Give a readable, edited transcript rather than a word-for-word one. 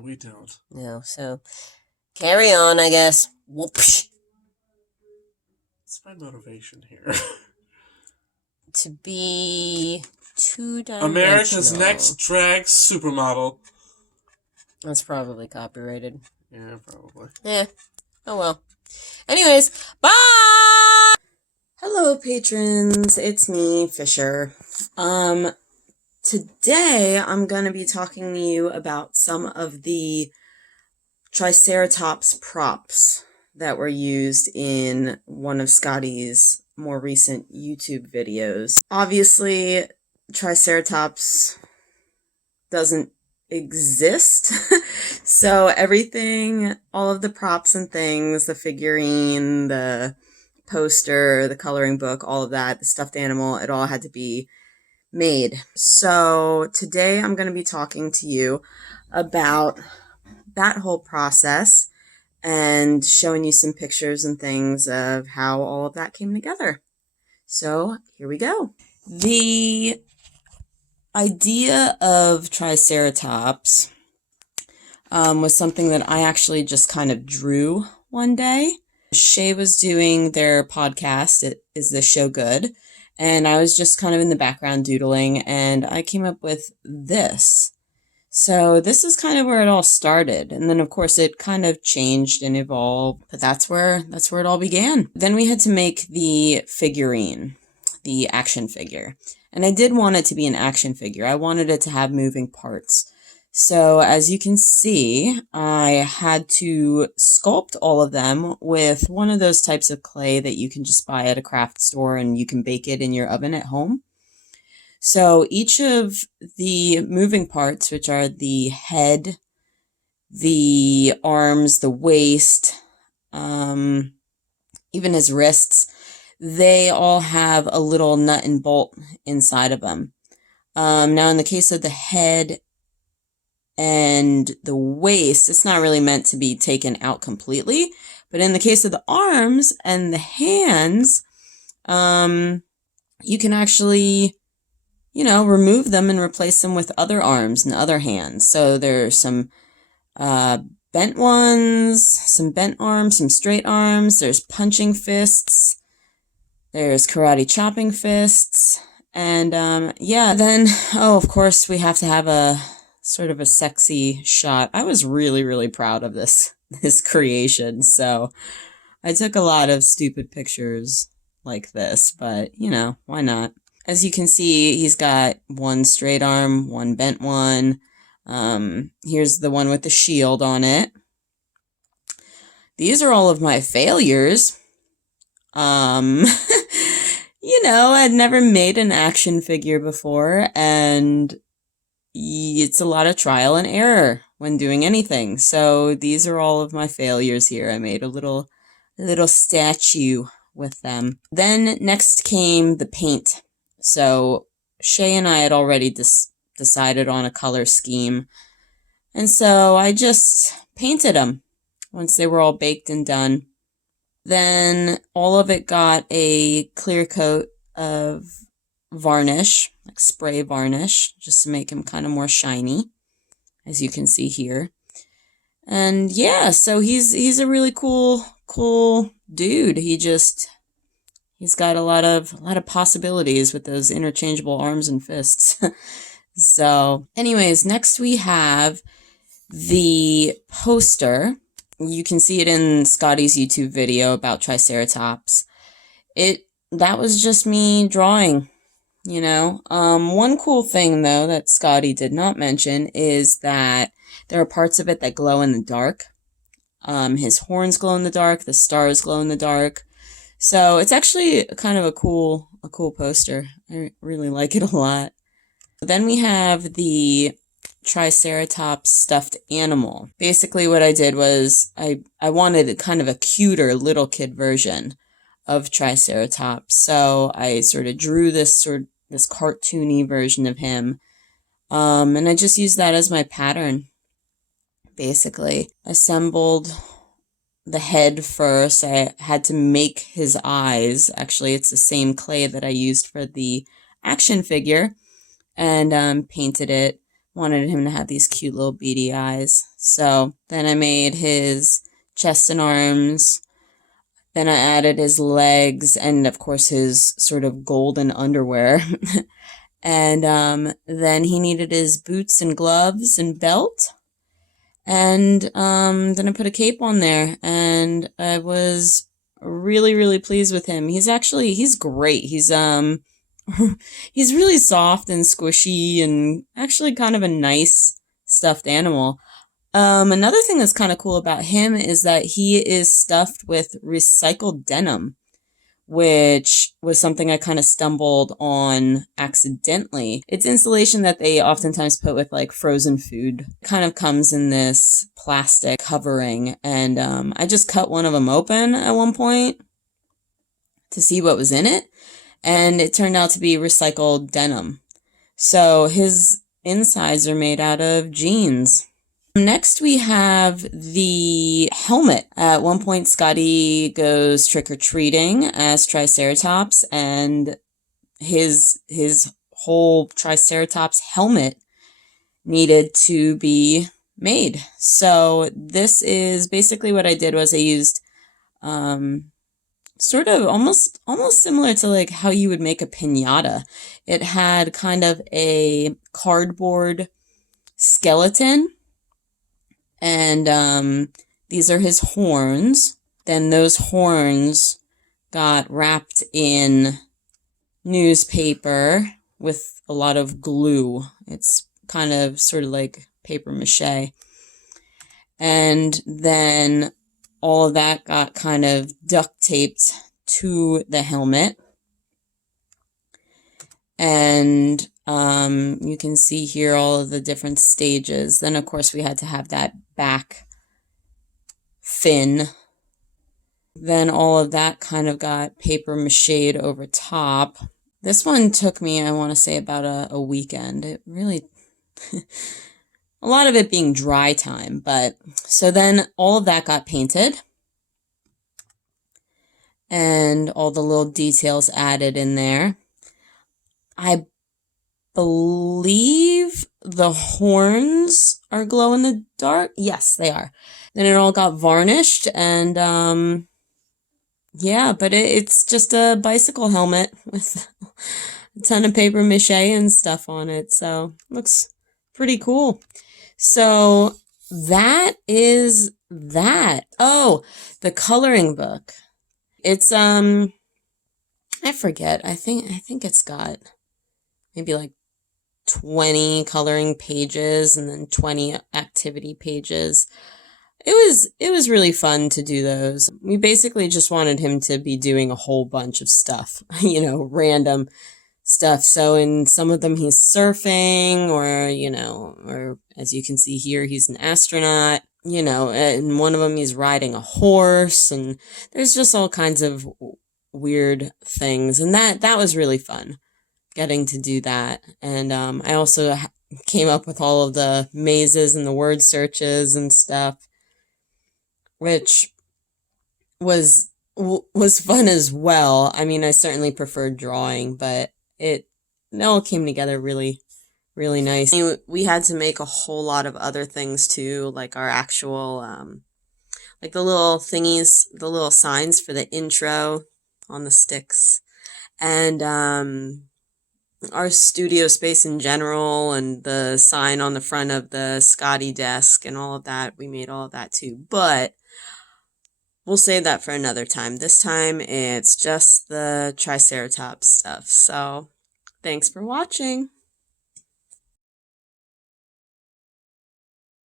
No, we don't. No, so carry on, I guess. Whoopsh. What's my motivation here? To be two-dimensional. America's Next Drag Supermodel. That's probably copyrighted. Yeah, probably. Yeah. Oh well. Anyways, bye! Hello, patrons. It's me, Fisher. Today I'm going to be talking to you about some of the Try-Ceratops props that were used in one of Scotty's more recent YouTube videos. Obviously, Try-Ceratops doesn't exist. So everything, all of the props and things, the figurine, the poster, the coloring book, all of that, the stuffed animal, it all had to be made. So today I'm going to be talking to you about that whole process and showing you some pictures and things of how all of that came together. So here we go. The idea of Try-Ceratops was something that I actually just kind of drew one day. Shea was doing their podcast, Is This Show Good? And I was just kind of in the background doodling, and I came up with this. So this is kind of where it all started. And then, of course, it kind of changed and evolved, but that's where it all began. Then we had to make the figurine, the action figure. And I did want it to be an action figure. I wanted it to have moving parts. So as you can see, I had to sculpt all of them with one of those types of clay that you can just buy at a craft store and you can bake it in your oven at home. So each of the moving parts, which are the head, the arms, the waist, even his wrists, they all have a little nut and bolt inside of them. Now in the case of the head and the waist, it's not really meant to be taken out completely. But in the case of the arms and the hands, you can actually, remove them and replace them with other arms and other hands. So there's some bent ones, some bent arms, some straight arms. There's punching fists. There's karate chopping fists. And then, of course, we have to have a sort of a sexy shot. I was really, really proud of this creation. So I took a lot of stupid pictures like this, but why not? As you can see, he's got one straight arm, one bent one. Here's the one with the shield on it. These are all of my failures. I'd never made an action figure before, and it's a lot of trial and error when doing anything. So these are all of my failures here. I made a little statue with them. Then next came the paint. So Shea and I had already decided on a color scheme. And so I just painted them once they were all baked and done. Then all of it got a clear coat of varnish, like spray varnish, just to make him kind of more shiny, as you can see here. And yeah, so he's a really cool dude. He's got a lot of possibilities with those interchangeable arms and fists. So anyways, next we have the poster. You can see it in Scotty's YouTube video about Try-Ceratops. That was just me drawing, One cool thing, though, that Scotty did not mention is that there are parts of it that glow in the dark. His horns glow in the dark, the stars glow in the dark. So it's actually kind of a cool poster. I really like it a lot. Then we have the Try-Ceratops stuffed animal. Basically what I did was I wanted kind of a cuter little kid version of Try-Ceratops. So I sort of drew this cartoony version of him. And I just used that as my pattern. Basically, assembled the head first. I had to make his eyes. Actually, it's the same clay that I used for the action figure, and painted it. wanted him to have these cute little beady eyes. So then I made his chest and arms. Then I added his legs and, of course, his sort of golden underwear. And then he needed his boots and gloves and belt. And then I put a cape on there. And I was really, really pleased with him. He's great. He's he's really soft and squishy and actually kind of a nice stuffed animal. Another thing that's kind of cool about him is that he is stuffed with recycled denim, which was something I kind of stumbled on accidentally. It's insulation that they oftentimes put with like frozen food. It kind of comes in this plastic covering, and I just cut one of them open at one point to see what was in it, and it turned out to be recycled denim. So his insides are made out of jeans. Next, we have the helmet. At one point, Scotty goes trick-or-treating as Try-Ceratops, and his whole Try-Ceratops helmet needed to be made. So this is basically what I did was I used sort of almost similar to like how you would make a piñata. It had kind of a cardboard skeleton. And these are his horns. Then those horns got wrapped in newspaper with a lot of glue. It's kind of sort of like paper mache. And then all of that got kind of duct taped to the helmet. And you can see here all of the different stages. Then, of course, we had to have that back fin. Then all of that kind of got paper mache'd over top. This one took me, I want to say, about a weekend. It really, a lot of it being dry time. But so then all of that got painted. And all the little details added in there. I believe the horns are glow in the dark. Yes, they are. Then it all got varnished, and yeah, but it's just a bicycle helmet with a ton of paper mache and stuff on it. So looks pretty cool. So that is that. Oh, the coloring book. It's I forget. I think it's got maybe like 20 coloring pages and then 20 activity pages. It was really fun to do those. We basically just wanted him to be doing a whole bunch of stuff, random stuff. So in some of them he's surfing, or as you can see here, he's an astronaut, in one of them he's riding a horse, and there's just all kinds of weird things. And that was really fun, getting to do that. And I also came up with all of the mazes and the word searches and stuff, which was fun as well. I mean, I certainly preferred drawing, but it all came together really, really nice. We had to make a whole lot of other things too, like our actual, like the little thingies, the little signs for the intro on the sticks, and our studio space in general, and the sign on the front of the Scotty desk and all of that. We made all of that too, but we'll save that for another time. This time it's just the Try-Ceratops stuff. So thanks for watching.